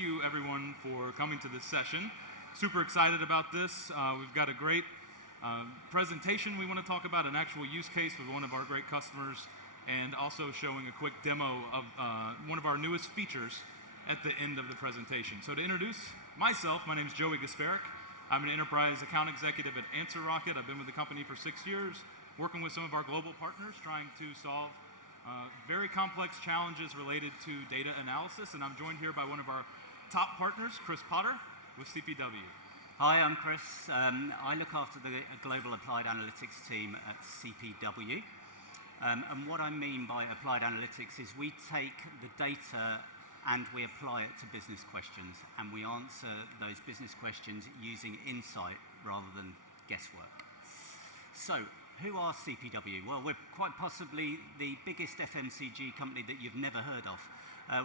you everyone for coming to this session. Super excited about this. We've got a great presentation we want to talk about, an actual use case with one of our great customers, and also showing a quick demo of one of our newest features at the end of the presentation. So to introduce myself, my name is Joey GASPIERIK. I'm an enterprise account executive at ANSWERROCKET. I've been with the company for 6 years, working with some of our global partners, trying to solve very complex challenges related to data analysis. And I'm joined here by one of our top partners, Chris Potter with CPW. Hi, I'm Chris. I look after the Global Applied Analytics team at CPW. And what I mean by applied analytics is we take the data and we apply it to business questions, and we answer those business questions using insight rather than guesswork. So, who are CPW? Well, we're quite possibly the biggest FMCG company that you've never heard of.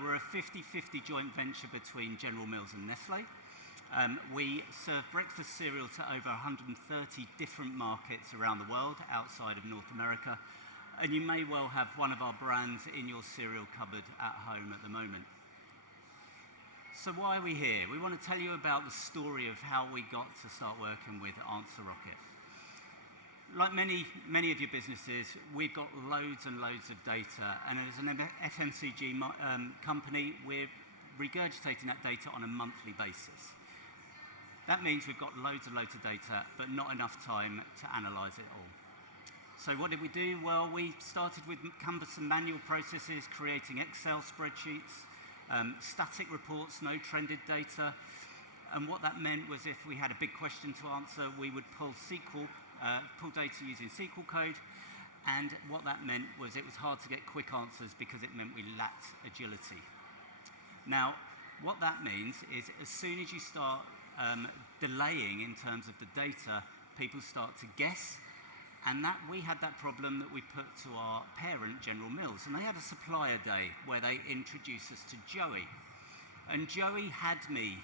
We're a 50-50 joint venture between General Mills and Nestlé. We serve breakfast cereal to over 130 different markets around the world outside of North America. And you may well have one of our brands in your cereal cupboard at home at the moment. So why are we here? We want to tell you about the story of how we got to start working with ANSWERROCKET. Like many of your businesses, we've got loads and loads of data, and as an FMCG company, we're regurgitating that data on a monthly basis. That means we've got loads and loads of data, but not enough time to analyze it all. So what did we do? Well, we started with cumbersome manual processes, creating Excel spreadsheets, static reports, no trended data. And what that meant was if we had a big question to answer, we would pull data using SQL code. And what that meant was it was hard to get quick answers because it meant we lacked agility. Now, what that means is as soon as you start delaying in terms of the data, people start to guess. And we had that problem that we put to our parent, General Mills. And they had a supplier day where they introduced us to Joey. And Joey had me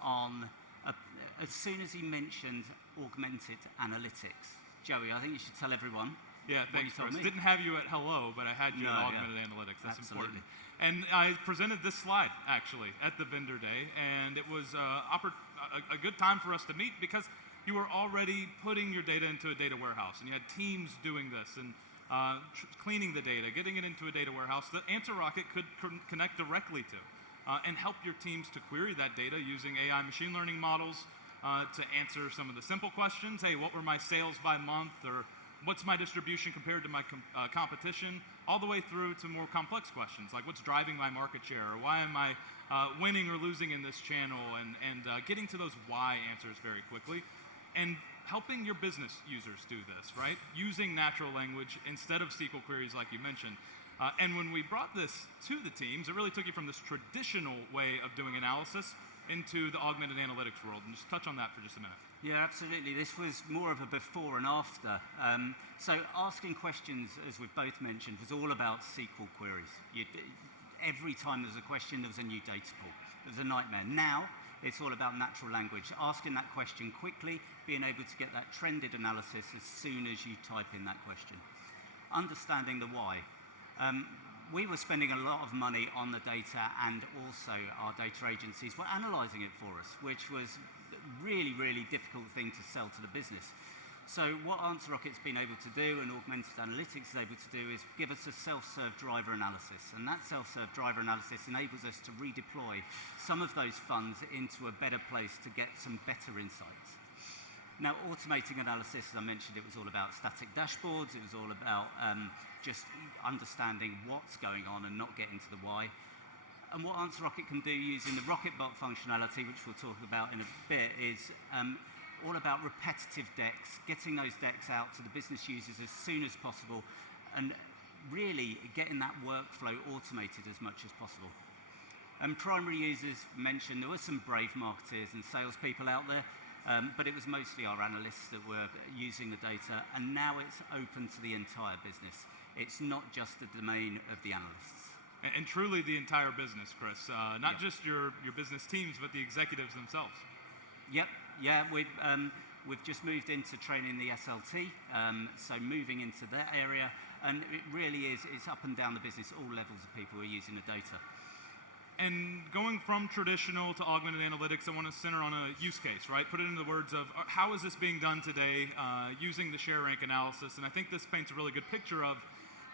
on, as soon as he mentioned augmented analytics. Joey, I think you should tell everyone. Yeah, thanks, Chris. Didn't have you at hello, but I had you at augmented analytics. That's absolutely important. And I presented this slide, actually, at the vendor day. And it was a good time for us to meet because you were already putting your data into a data warehouse, and you had teams doing this and cleaning the data, getting it into a data warehouse that ANSWERROCKET could connect directly to and help your teams to query that data using AI machine learning models to answer some of the simple questions. Hey, what were my sales by month? Or what's my distribution compared to my competition? All the way through to more complex questions, like what's driving my market share? Or why am I winning or losing in this channel? And getting to those why answers very quickly. And helping your business users do this, right? Using natural language instead of SQL queries like you mentioned. And when we brought this to the teams, it really took you from this traditional way of doing analysis into the augmented analytics world. And just touch on that for just a minute. Yeah, absolutely. This was more of a before and after. So asking questions, as we've both mentioned, was all about SQL queries. Every time there was a question, there was a new data pool. It was a nightmare. Now, it's all about natural language, asking that question quickly, being able to get that trended analysis as soon as you type in that question. Understanding the why. We were spending a lot of money on the data, and also our data agencies were analyzing it for us, which was a really, really difficult thing to sell to the business. So what ANSWERROCKET's been able to do, and augmented analytics is able to do, is give us a self-serve driver analysis. And that self-serve driver analysis enables us to redeploy some of those funds into a better place to get some better insights. Now, automating analysis, as I mentioned, it was all about static dashboards. It was all about just understanding what's going on and not getting to the why. And what ANSWERROCKET can do using the RocketBot functionality, which we'll talk about in a bit, is all about repetitive decks, getting those decks out to the business users as soon as possible, and really getting that workflow automated as much as possible. And primary users mentioned there were some brave marketers and salespeople out there, but it was mostly our analysts that were using the data, and now it's open to the entire business. It's not just the domain of the analysts. And truly the entire business, Chris. Not just your business teams, but the executives themselves. Yep. Yeah, we've just moved into training the SLT, so moving into that area, and it really is, it's up and down the business, all levels of people are using the data. And going from traditional to augmented analytics, I want to center on a use case, right? Put it into the words of how is this being done today using the share rank analysis. And I think this paints a really good picture of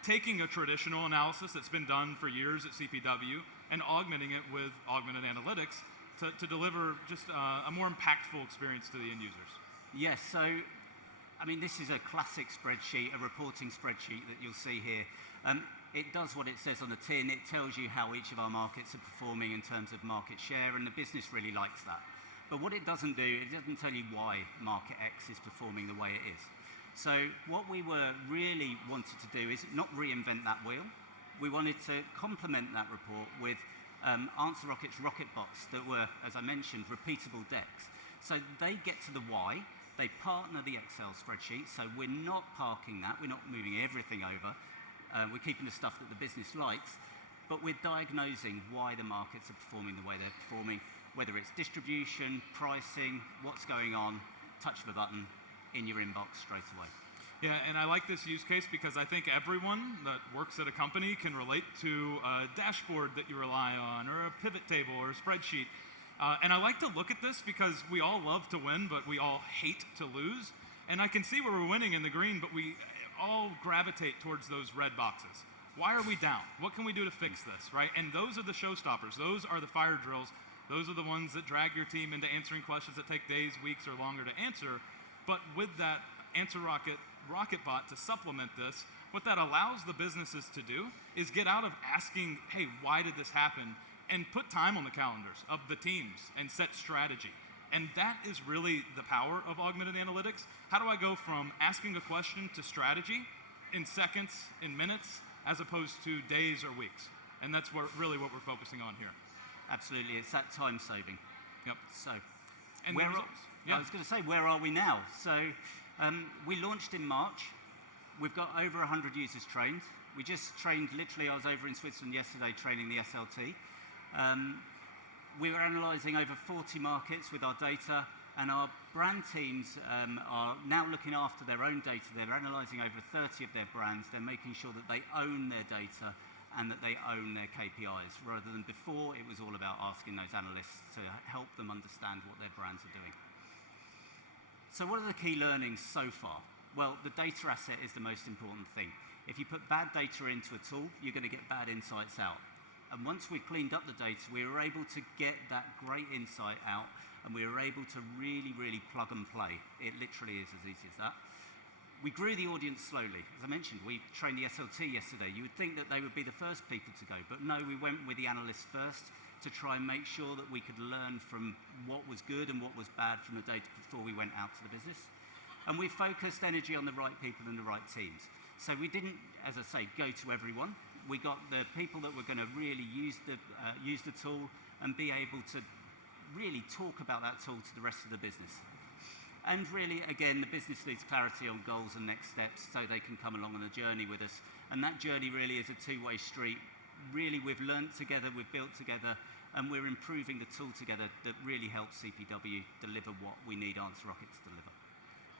taking a traditional analysis that's been done for years at CPW and augmenting it with augmented analytics to deliver just a more impactful experience to the end users. Yes, so, I mean, this is a classic spreadsheet, a reporting spreadsheet that you'll see here. It does what it says on the tin. It tells you how each of our markets are performing in terms of market share, and the business really likes that. But what it doesn't do, it doesn't tell you why market X is performing the way it is. So what we were really wanted to do is not reinvent that wheel. We wanted to complement that report with AnswerRocket's rocket bots that were, as I mentioned, repeatable decks. So they get to the why. They partner the Excel spreadsheet, so we're not parking that. We're not moving everything over. We're keeping the stuff that the business likes, but we're diagnosing why the markets are performing the way they're performing, whether it's distribution, pricing, what's going on, touch of a button, in your inbox straight away. Yeah, and I like this use case because I think everyone that works at a company can relate to a dashboard that you rely on, or a pivot table, or a spreadsheet. And I like to look at this because we all love to win, but we all hate to lose. And I can see where we're winning in the green, but we all gravitate towards those red boxes. Why are we down? What can we do to fix this, right? And those are the showstoppers. Those are the fire drills. Those are the ones that drag your team into answering questions that take days, weeks, or longer to answer. But with that AnswerRocket rocket bot to supplement this, what that allows the businesses to do is get out of asking, hey, why did this happen? And put time on the calendars of the teams and set strategy. And that is really the power of augmented analytics. How do I go from asking a question to strategy in seconds, in minutes, as opposed to days or weeks? And that's really what we're focusing on here. Absolutely, it's that time saving. Yep. So, and the results. I was going to say, where are we now? So, we launched in March. We've got over 100 users trained. We just trained, literally, I was over in Switzerland yesterday training the SLT. We were analysing over 40 markets with our data, and our brand teams are now looking after their own data. They're analysing over 30 of their brands. They're making sure that they own their data and that they own their KPIs, rather than before it was all about asking those analysts to help them understand what their brands are doing. So what are the key learnings so far? Well, the data asset is the most important thing. If you put bad data into a tool, you're going to get bad insights out. And once we cleaned up the data, we were able to get that great insight out, and we were able to really, really plug and play. It literally is as easy as that. We grew the audience slowly. As I mentioned, we trained the SLT yesterday. You would think that they would be the first people to go, but no, we went with the analysts first to try and make sure that we could learn from what was good and what was bad from the data before we went out to the business. And we focused energy on the right people and the right teams. So we didn't, as I say, go to everyone. We got the people that were going to really use the tool and be able to really talk about that tool to the rest of the business. And really, again, the business needs clarity on goals and next steps so they can come along on a journey with us. And that journey really is a two-way street. Really, we've learned together, we've built together, and we're improving the tool together that really helps CPW deliver what we need AnswerRocket to deliver.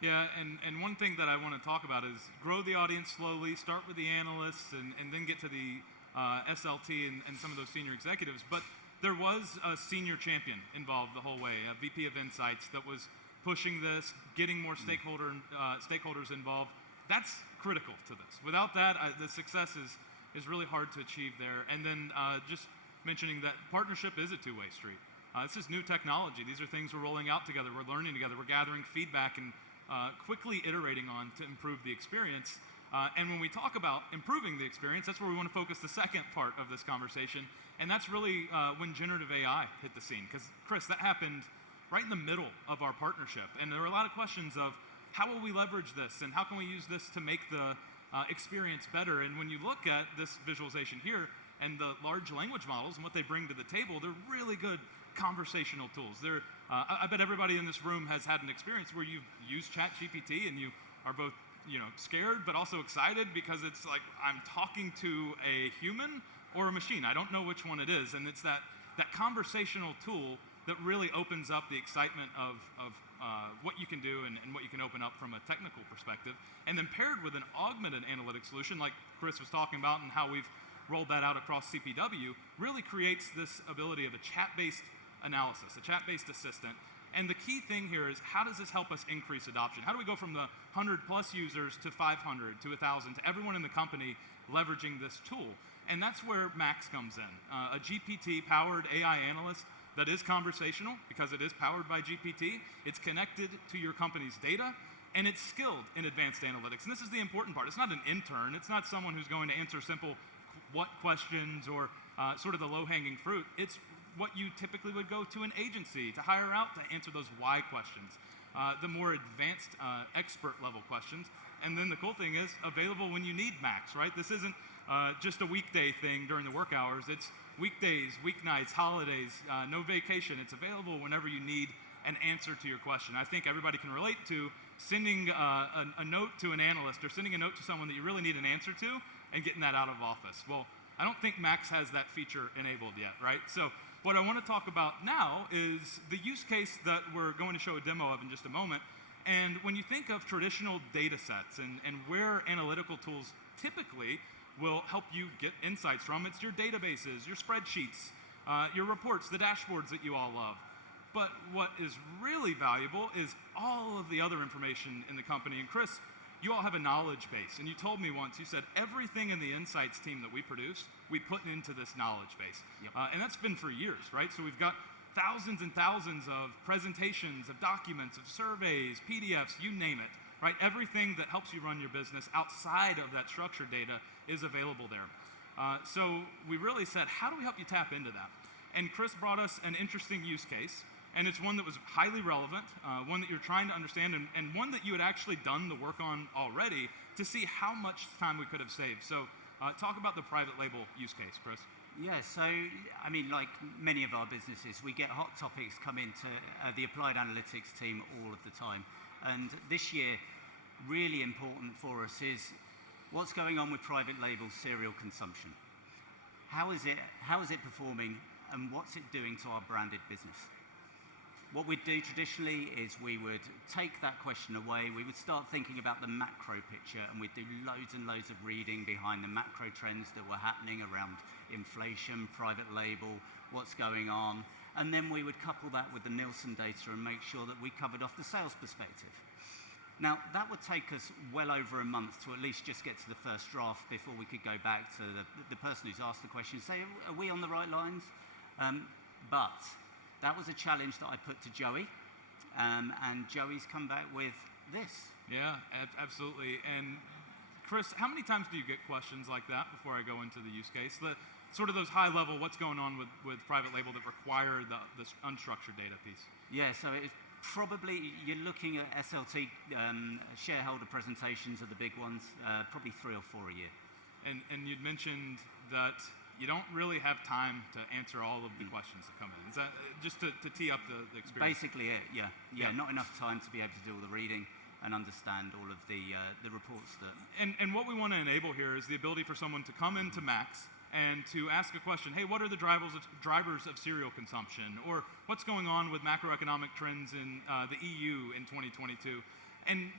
Yeah, and one thing that I want to talk about is grow the audience slowly, start with the analysts, and then get to the SLT and some of those senior executives. But there was a senior champion involved the whole way, a VP of Insights that was pushing this, getting more stakeholders involved. That's critical to this. Without that, the success is really hard to achieve there. And then just mentioning that partnership is a two-way street. This is new technology. These are things we're rolling out together. We're learning together. We're gathering feedback and quickly iterating on to improve the experience. And when we talk about improving the experience, that's where we want to focus the second part of this conversation. And that's really when generative AI hit the scene. Because, Chris, that happened right in the middle of our partnership. And there were a lot of questions of how will we leverage this and how can we use this to make the experience better. And when you look at this visualization here and the large language models and what they bring to the table, they're really good conversational tools. I bet everybody in this room has had an experience where you've used ChatGPT and you are both scared but also excited because it's like I'm talking to a human or a machine. I don't know which one it is. And it's that conversational tool that really opens up the excitement of what you can do and what you can open up from a technical perspective. And then paired with an augmented analytics solution like Chris was talking about and how we've rolled that out across CPW, really creates this ability of a chat-based analysis, a chat-based assistant. And the key thing here is, how does this help us increase adoption? How do we go from the 100+ users to 500 to 1,000 to everyone in the company leveraging this tool? And that's where Max comes in. A GPT-powered AI analyst that is conversational because it is powered by GPT. It's connected to your company's data, and it's skilled in advanced analytics. And this is the important part. It's not an intern. It's not someone who's going to answer simple what questions or sort of the low-hanging fruit. It's what you typically would go to an agency to hire out to answer those why questions, the more advanced expert level questions. And then the cool thing is available when you need Max, right? This isn't just a weekday thing during the work hours. It's weekdays, weeknights, holidays, no vacation. It's available whenever you need an answer to your question. I think everybody can relate to sending a note to an analyst or sending a note to someone that you really need an answer to and getting that out of office. Well, I don't think Max has that feature enabled yet, right? So what I want to talk about now is the use case that we're going to show a demo of in just a moment. And when you think of traditional data sets and where analytical tools typically will help you get insights from, it's your databases, your spreadsheets, your reports, the dashboards that you all love. But what is really valuable is all of the other information in the company. And Chris, you all have a knowledge base. And you told me once, you said everything in the insights team that we produce, we put into this knowledge base. Yep. And that's been for years, right? So we've got thousands and thousands of presentations, of documents, of surveys, PDFs, you name it, right? Everything that helps you run your business outside of that structured data is available there. So we really said, how do we help you tap into that? And Chris brought us an interesting use case, and it's one that was highly relevant, one that you're trying to understand, and one that you had actually done the work on already to see how much time we could have saved. So talk about the private label use case, Chris. Yeah, so, I mean, like many of our businesses, we get hot topics come into the applied analytics team all of the time. And this year, really important for us is what's going on with private label cereal consumption. How is it performing, and what's it doing to our branded business? What we'd do traditionally is we would take that question away, we would start thinking about the macro picture, and we'd do loads and loads of reading behind the macro trends that were happening around inflation, private label, what's going on, and then we would couple that with the Nielsen data and make sure that we covered off the sales perspective. Now, that would take us well over a month to at least just get to the first draft before we could go back to the person who's asked the question and say, are we on the right lines? But that was a challenge that I put to Joey, and Joey's come back with this. Yeah, absolutely. And Chris, how many times do you get questions like that before I go into the use case? Sort of those high level, what's going on with private label that require the unstructured data piece? Yeah, so it's probably, you're looking at SLT shareholder presentations are the big ones, probably 3 or 4 a year. And you'd mentioned that you don't really have time to answer all of the questions that come in. Is that just to tee up the experience? Basically it, yeah. Not enough time to be able to do all the reading and understand all of the reports that... And what we want to enable here is the ability for someone to come into Max and to ask a question, hey, what are the drivers of cereal consumption? Or what's going on with macroeconomic trends in the EU in 2022? And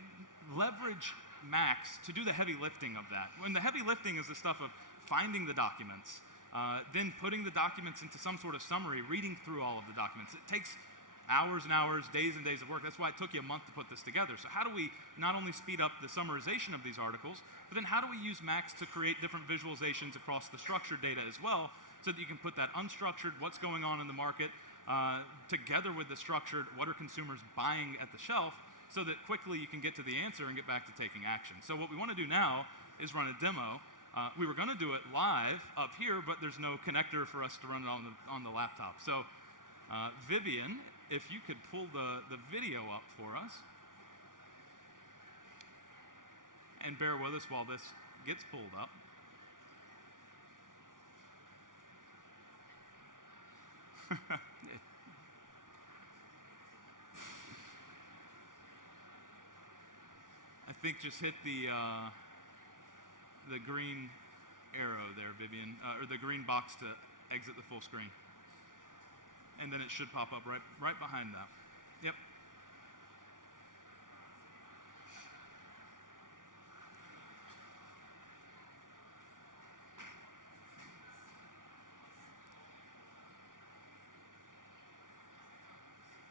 leverage Max to do the heavy lifting of that. When the heavy lifting is the stuff of finding the documents, then putting the documents into some sort of summary, reading through all of the documents. It takes hours and hours, days and days of work. That's why it took you a month to put this together. So how do we not only speed up the summarization of these articles, but then how do we use Max to create different visualizations across the structured data as well, so that you can put that unstructured, what's going on in the market, together with the structured, what are consumers buying at the shelf, so that quickly you can get to the answer and get back to taking action. So what we want to do now is run a demo. We were going to do it live up here, but there's no connector for us to run it on the laptop. So Vivian, if you could pull the video up for us, and bear with us while this gets pulled up. I think just hit the green arrow there, Vivian, or the green box to exit the full screen. And then it should pop up right behind that. Yep.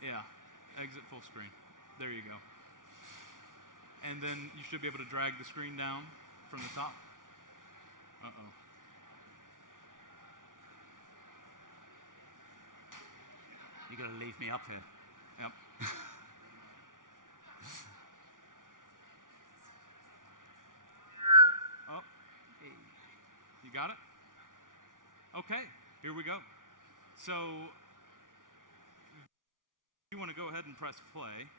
Yeah, exit full screen. There you go. And then you should be able to drag the screen down from the top. Uh-oh. You're going to leave me up here. Yep. Oh, you got it? Okay, here we go. So, you want to go ahead and press play.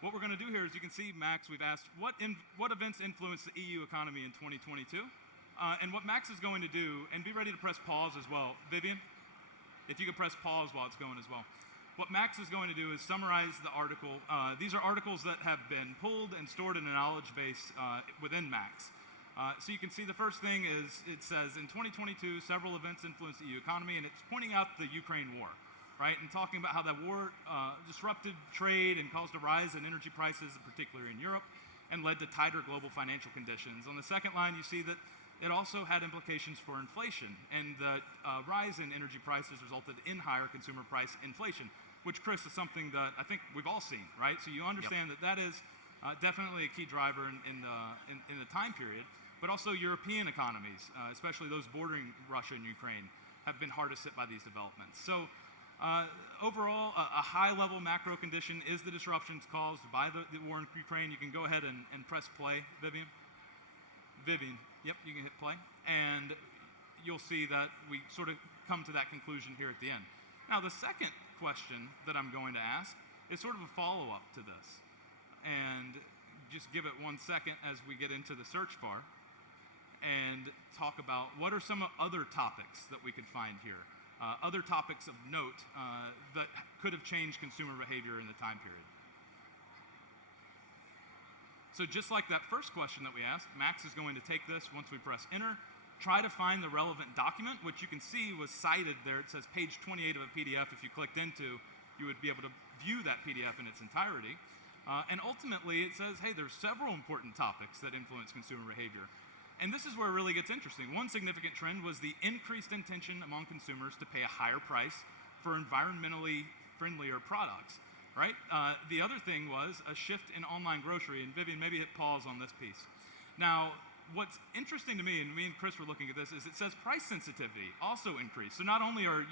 What we're going to do here is you can see, Max, we've asked what events influenced the EU economy in 2022? And what Max is going to do, and be ready to press pause as well. Vivian, if you could press pause while it's going as well. What Max is going to do is summarize the article. These are articles that have been pulled and stored in a knowledge base within Max. So you can see the first thing is it says in 2022, several events influenced the EU economy, and it's pointing out the Ukraine war, right? And talking about how that war disrupted trade and caused a rise in energy prices, particularly in Europe, and led to tighter global financial conditions. On the second line, you see that it also had implications for inflation, and the rise in energy prices resulted in higher consumer price inflation, which, Chris, is something that I think we've all seen, right? So you understand that is definitely a key driver in the time period, but also European economies, especially those bordering Russia and Ukraine, have been hardest hit by these developments. So overall, a high-level macro condition is the disruptions caused by the war in Ukraine. You can go ahead and press play, Vivian. Vivian, yep, you can hit play. And you'll see that we sort of come to that conclusion here at the end. Now, the second question that I'm going to ask is sort of a follow-up to this. And just give it 1 second as we get into the search bar and talk about what are some other topics that we could find here. Other topics of note that could have changed consumer behavior in the time period. So just like that first question that we asked, Max is going to take this once we press enter, try to find the relevant document, which you can see was cited there. It says page 28 of a PDF. If you clicked into, you would be able to view that PDF in its entirety. And ultimately, it says, hey, there's several important topics that influence consumer behavior. And this is where it really gets interesting. One significant trend was the increased intention among consumers to pay a higher price for environmentally friendlier products, right? The other thing was a shift in online grocery. And Vivian, maybe hit pause on this piece. Now, what's interesting to me, and me and Chris were looking at this, is it says price sensitivity also increased. So not only are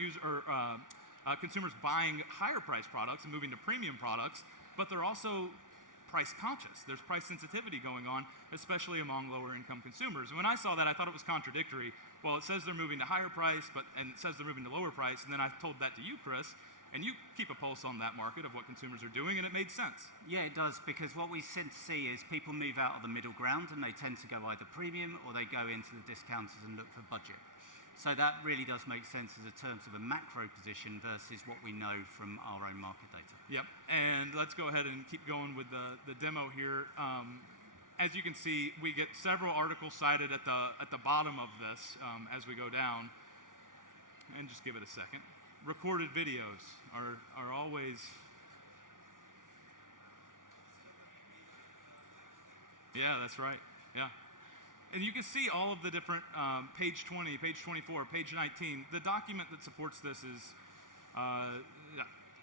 consumers buying higher price products and moving to premium products, but they're also price conscious. There's price sensitivity going on, especially among lower income consumers. And when I saw that, I thought it was contradictory. Well, it says they're moving to higher price, and it says they're moving to lower price, and then I told that to you, Chris, and you keep a pulse on that market of what consumers are doing, and it made sense. Yeah, it does, because what we tend to see is people move out of the middle ground, and they tend to go either premium or they go into the discounters and look for budget. So that really does make sense as a terms of a macro position versus what we know from our own market data. Yep, and let's go ahead and keep going with the demo here. As you can see, we get several articles cited at the bottom of this as we go down. And just give it a second. Recorded videos are always... Yeah, that's right, yeah. And you can see all of the different page 20, page 24, page 19. The document that supports this is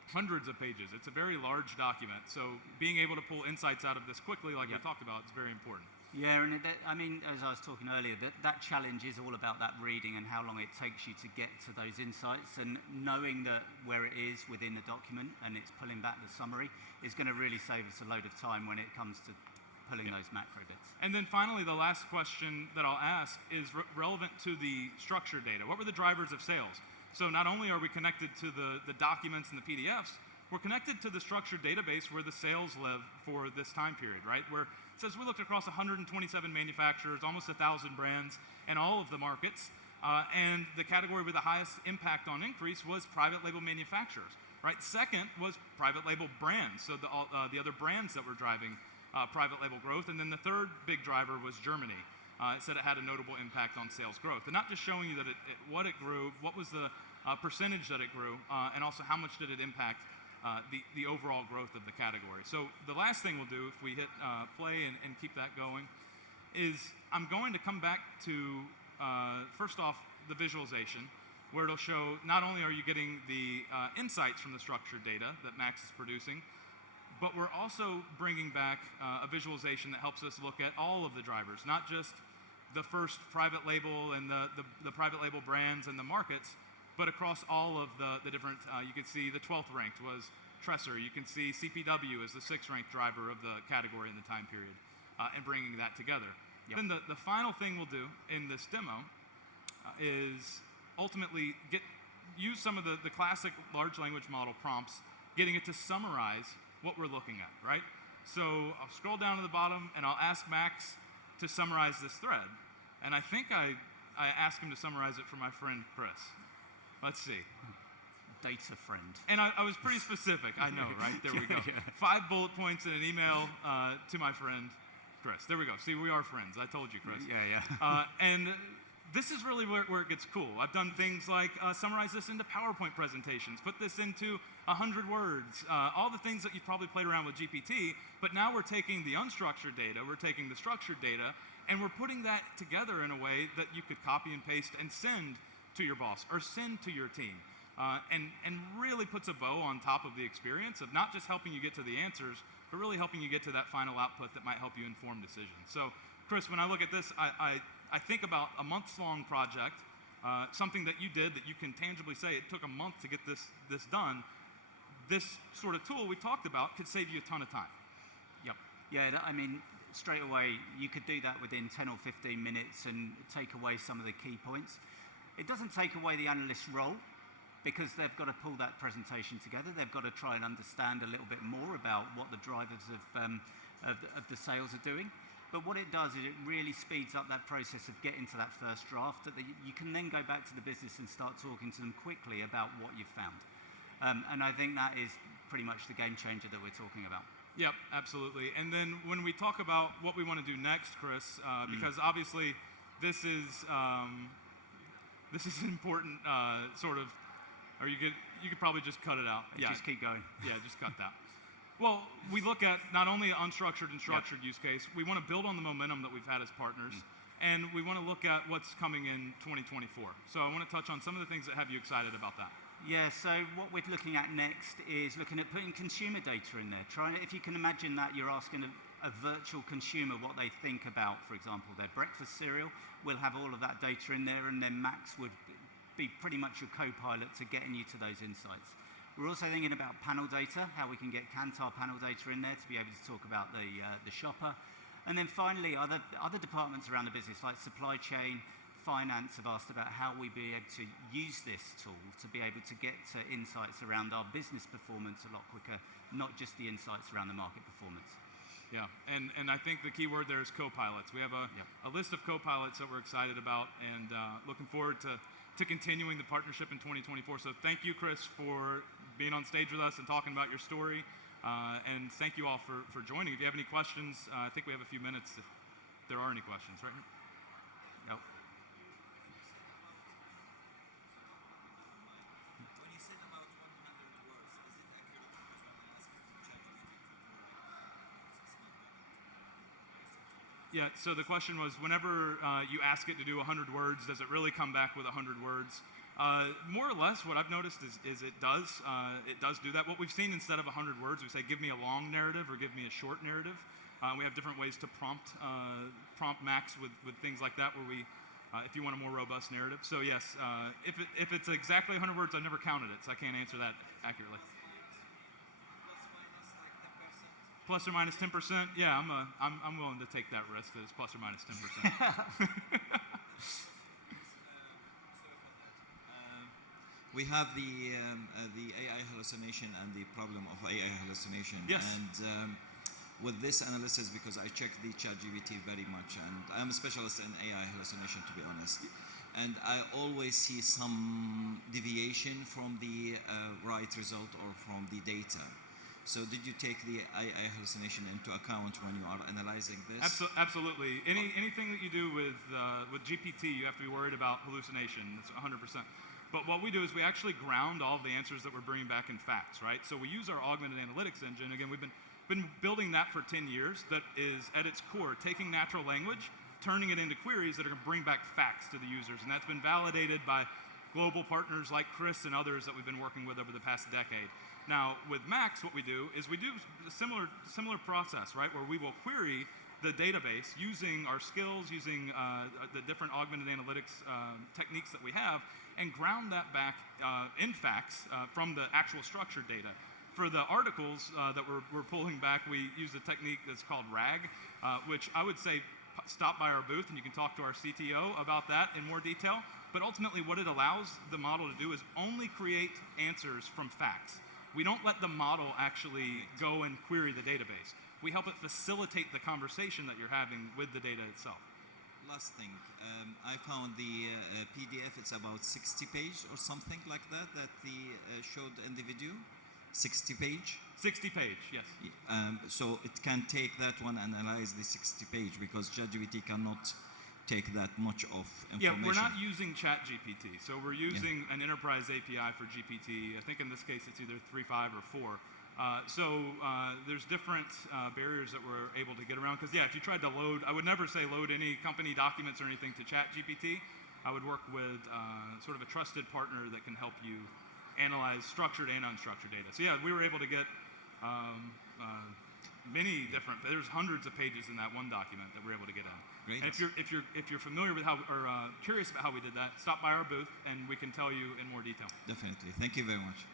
hundreds of pages. It's a very large document. So being able to pull insights out of this quickly, like we talked about, is very important. Yeah, and I mean, as I was talking earlier, that challenge is all about that reading and how long it takes you to get to those insights, and knowing that where it is within the document and it's pulling back the summary is going to really save us a load of time when it comes to pulling those macro bits. And then finally, the last question that I'll ask is relevant to the structured data. What were the drivers of sales? So not only are we connected to the documents and the PDFs, we're connected to the structured database where the sales live for this time period, right? Where it says we looked across 127 manufacturers, almost 1,000 brands, and all of the markets. And the category with the highest impact on increase was private label manufacturers, right? Second was private label brands, so the other brands that were driving private label growth. And then the third big driver was Germany. It said it had a notable impact on sales growth. And not just showing you that what it grew, what was the percentage that it grew, and also how much did it impact the overall growth of the category. So the last thing we'll do, if we hit play and keep that going, is I'm going to come back to, first off, the visualization. where it'll show not only are you getting the insights from the structured data that Max is producing, but we're also bringing back a visualization that helps us look at all of the drivers, not just the first private label and the private label brands and the markets, but across all of the different, you can see the 12th ranked was Tresser. You can see CPW as the 6th ranked driver of the category in the time period, and bringing that together. Yep. Then the final thing we'll do in this demo is ultimately use some of the classic large language model prompts, getting it to summarize what we're looking at, right? So I'll scroll down to the bottom and I'll ask Max to summarize this thread. And I think I asked him to summarize it for my friend Chris. Let's see. Data friend. And I was pretty specific, I know, right? There we go. Yeah. 5 bullet points in an email to my friend Chris. There we go. See, we are friends. I told you, Chris. Yeah. And this is really where it gets cool. I've done things like summarize this into PowerPoint presentations, put this into 100 words, all the things that you've probably played around with GPT, but now we're taking the unstructured data, we're taking the structured data, and we're putting that together in a way that you could copy and paste and send to your boss or send to your team, and really puts a bow on top of the experience of not just helping you get to the answers, but really helping you get to that final output that might help you inform decisions. So, Chris, when I look at this, I think about a months-long project, something that you did that you can tangibly say it took a month to get this done. This sort of tool we talked about could save you a ton of time. Yep. Yeah, I mean, straight away, you could do that within 10 or 15 minutes and take away some of the key points. It doesn't take away the analyst's role, because they've got to pull that presentation together. They've got to try and understand a little bit more about what the drivers of the sales are doing. But what it does is it really speeds up that process of getting to that first draft, that you can then go back to the business and start talking to them quickly about what you've found. And I think that is pretty much the game changer that we're talking about. Yep, absolutely. And then when we talk about what we want to do next, Chris, because obviously this is an important sort of, or you could probably just cut it out. Yeah. Just keep going. Yeah, just cut that. Well, we look at not only unstructured and structured use case, we want to build on the momentum that we've had as partners, and we want to look at what's coming in 2024. So I want to touch on some of the things that have you excited about that. Yeah, so what we're looking at next is looking at putting consumer data in there. If you can imagine that you're asking a virtual consumer what they think about, for example, their breakfast cereal, we'll have all of that data in there, and then Max would be pretty much your co-pilot to getting you to those insights. We're also thinking about panel data, how we can get Kantar panel data in there to be able to talk about the shopper. And then finally, other departments around the business, like supply chain, finance, have asked about how we be able to use this tool to be able to get to insights around our business performance a lot quicker, not just the insights around the market performance. Yeah, and I think the key word there is co-pilots. We have a list of co-pilots that we're excited about, and looking forward to continuing the partnership in 2024. So thank you, Chris, for being on stage with us and talking about your story. And thank you all for joining. If you have any questions, I think we have a few minutes if there are any questions, right? Yep. When you said about 100 words, is it accurate because when I asked ChatGPT Yeah, so the question was, whenever you ask it to do 100 words, does it really come back with 100 words? More or less, what I've noticed is it does do that. What we've seen, instead of 100 words, we say, give me a long narrative or give me a short narrative. We have different ways to prompt Max with things like that, where we, if you want a more robust narrative. So yes, if it's exactly 100 words, I've never counted it, so I can't answer that accurately. Plus or minus 10%? Yeah, I'm willing to take that risk that it's plus or minus 10%. We have the AI hallucination and the problem of AI hallucination. Yes. And with this analysis, because I check the ChatGPT very much, and I'm a specialist in AI hallucination, to be honest. And I always see some deviation from the right result or from the data. So did you take the AI hallucination into account when you are analyzing this? Absolutely. Anything that you do with GPT, you have to be worried about hallucination. It's 100%. But what we do is we actually ground all of the answers that we're bringing back in facts, right? So we use our augmented analytics engine. Again, we've been building that for 10 years. That is, at its core, taking natural language, turning it into queries that are going to bring back facts to the users. And that's been validated by global partners like Chris and others that we've been working with over the past decade. Now, with Max, what we do is we do a similar process, right, where we will query the database using our skills, using the different augmented analytics techniques that we have, and ground that back in facts from the actual structured data. For the articles that we're pulling back, we use a technique that's called RAG, which I would say stop by our booth and you can talk to our CTO about that in more detail. But ultimately what it allows the model to do is only create answers from facts. We don't let the model actually go and query the database. We help it facilitate the conversation that you're having with the data itself. Last thing, I found the PDF, it's about 60 page or something like that, that the showed in the video. 60 page? 60 page, yes. So it can take that one and analyze the 60 page because ChatGPT cannot take that much of information. Yeah, we're not using ChatGPT. So we're using an enterprise API for GPT. I think in this case it's either 3.5 or 4. There's different barriers that we're able to get around. Because yeah, if you tried to load, I would never say load any company documents or anything to ChatGPT. I would work with sort of a trusted partner that can help you analyze structured and unstructured data. So yeah, we were able to get many different. There's hundreds of pages in that one document that we're able to get in. Great. And if you're familiar with how or curious about how we did that, stop by our booth and we can tell you in more detail. Definitely. Thank you very much.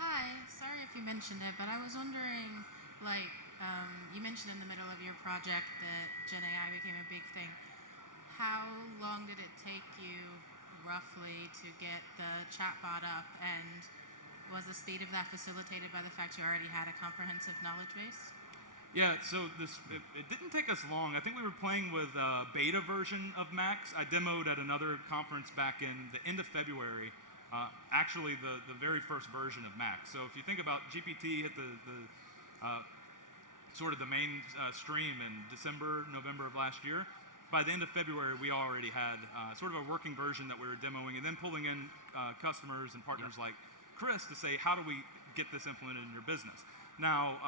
Hi, sorry if you mentioned it, but I was wondering, like, you mentioned in the middle of your project that Gen AI became a big thing. How long did it take you, roughly, to get the chatbot up, and was the speed of that facilitated by the fact you already had a comprehensive knowledge base? Yeah, so it didn't take us long. I think we were playing with a beta version of Max. I demoed at another conference back in the end of February, actually the very first version of Max. So if you think about GPT hit the sort of the main stream in December, November of last year. By the end of February, we already had sort of a working version that we were demoing and then pulling in customers and partners like Chris to say, how do we get this implemented in your business? Now,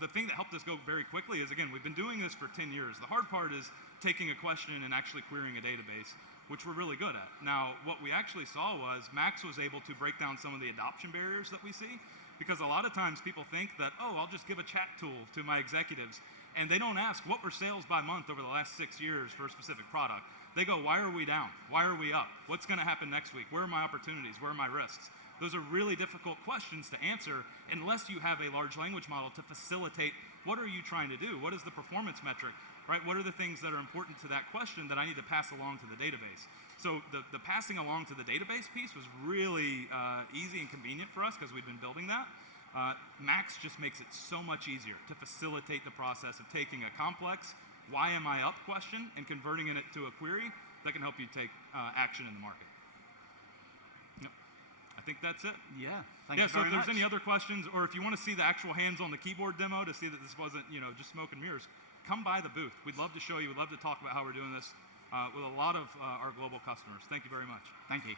the thing that helped us go very quickly is, again, we've been doing this for 10 years. The hard part is taking a question and actually querying a database, which we're really good at. Now, what we actually saw was Max was able to break down some of the adoption barriers that we see, because a lot of times people think that, oh, I'll just give a chat tool to my executives, and they don't ask what were sales by month over the last 6 years for a specific product. They go, why are we down? Why are we up? What's going to happen next week? Where are my opportunities? Where are my risks? Those are really difficult questions to answer unless you have a large language model to facilitate what are you trying to do? What is the performance metric, right? What are the things that are important to that question that I need to pass along to the database? So the passing along to the database piece was really easy and convenient for us because we've been building that. Max just makes it so much easier to facilitate the process of taking a complex, why am I up question and converting it to a query that can help you take action in the market. Yep. I think that's it. Yeah, thank you very much. So if there's any other questions, or if you want to see the actual hands-on the keyboard demo to see that this wasn't, just smoke and mirrors, come by the booth. We'd love to show you. We'd love to talk about how we're doing this with a lot of our global customers. Thank you very much. Thank you.